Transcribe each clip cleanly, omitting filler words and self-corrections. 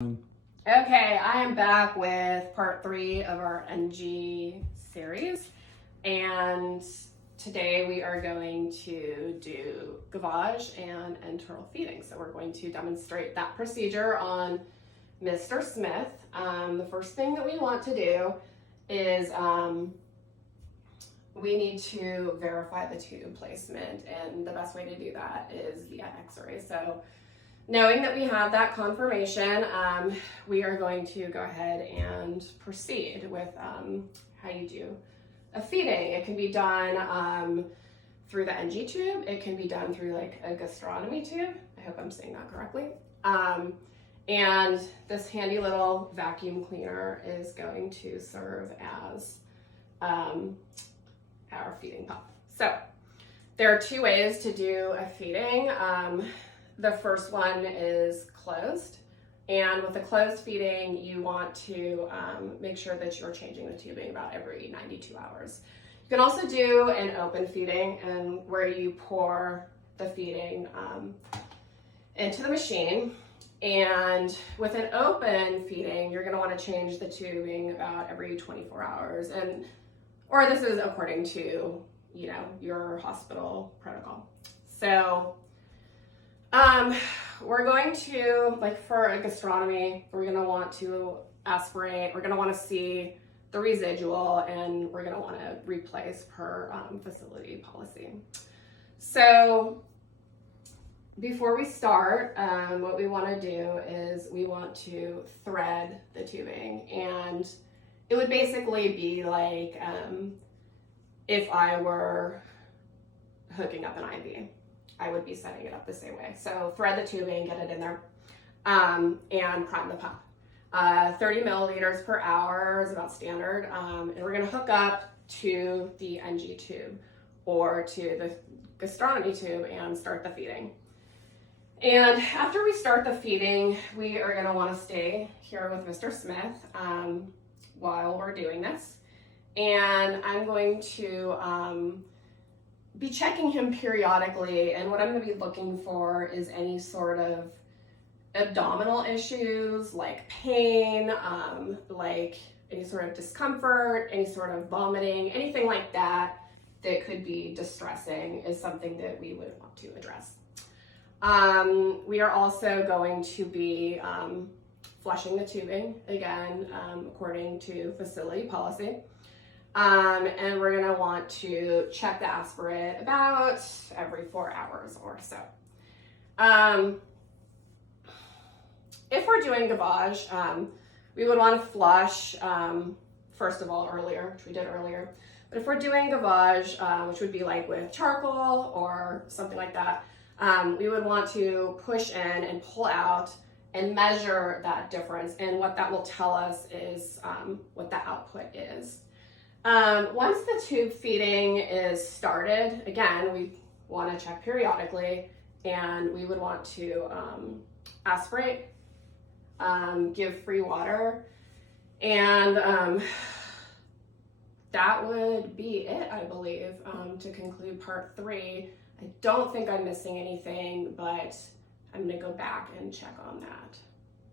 Okay, I am back with part 3 of our NG series, and today we are going to do gavage and enteral feeding. So we're going to demonstrate that procedure on Mr. Smith. The first thing that we want to do is we need to verify the tube placement, and the best way to do that is via x-ray. So knowing that we have that confirmation, we are going to go ahead and proceed with how you do a feeding. It can be done through the NG tube. It can be done through like a gastronomy tube. I hope I'm saying that correctly. And this handy little vacuum cleaner is going to serve as our feeding pump. So there are 2 ways to do a feeding. The first one is closed, and with a closed feeding, you want to make sure that you're changing the tubing about every 92 hours. You can also do an open feeding, and where you pour the feeding into the machine. And with an open feeding, you're going to want to change the tubing about every 24 hours, or this is according to your hospital protocol. So we're going to, like for a gastronomy, we're going to want to aspirate, we're going to want to see the residual, and we're going to want to replace per facility policy. So before we start, what we want to do is we want to thread the tubing, and it would basically be like if I were hooking up an IV. I would be setting it up the same way. So thread the tubing, get it in there, and prime the pump. 30 milliliters per hour is about standard, and we're gonna hook up to the NG tube or to the gastronomy tube and start the feeding. And after we start the feeding, we are gonna wanna stay here with Mr. Smith while we're doing this. And I'm going to be checking him periodically, and what I'm going to be looking for is any sort of abdominal issues like pain, like any sort of discomfort, any sort of vomiting, anything like that that could be distressing is something that we would want to address. We are also going to be flushing the tubing again according to facility policy. And we're gonna want to check the aspirate about every 4 hours or so. If we're doing gavage, we would want to flush, first of all, earlier, which we did earlier. But if we're doing gavage, which would be like with charcoal or something like that, we would want to push in and pull out and measure that difference. And what that will tell us is what the output is. Once the tube feeding is started, again, we want to check periodically, and we would want to aspirate, give free water, and that would be it, I believe, to conclude part 3. I don't think I'm missing anything, but I'm going to go back and check on that.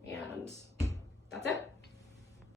And that's it.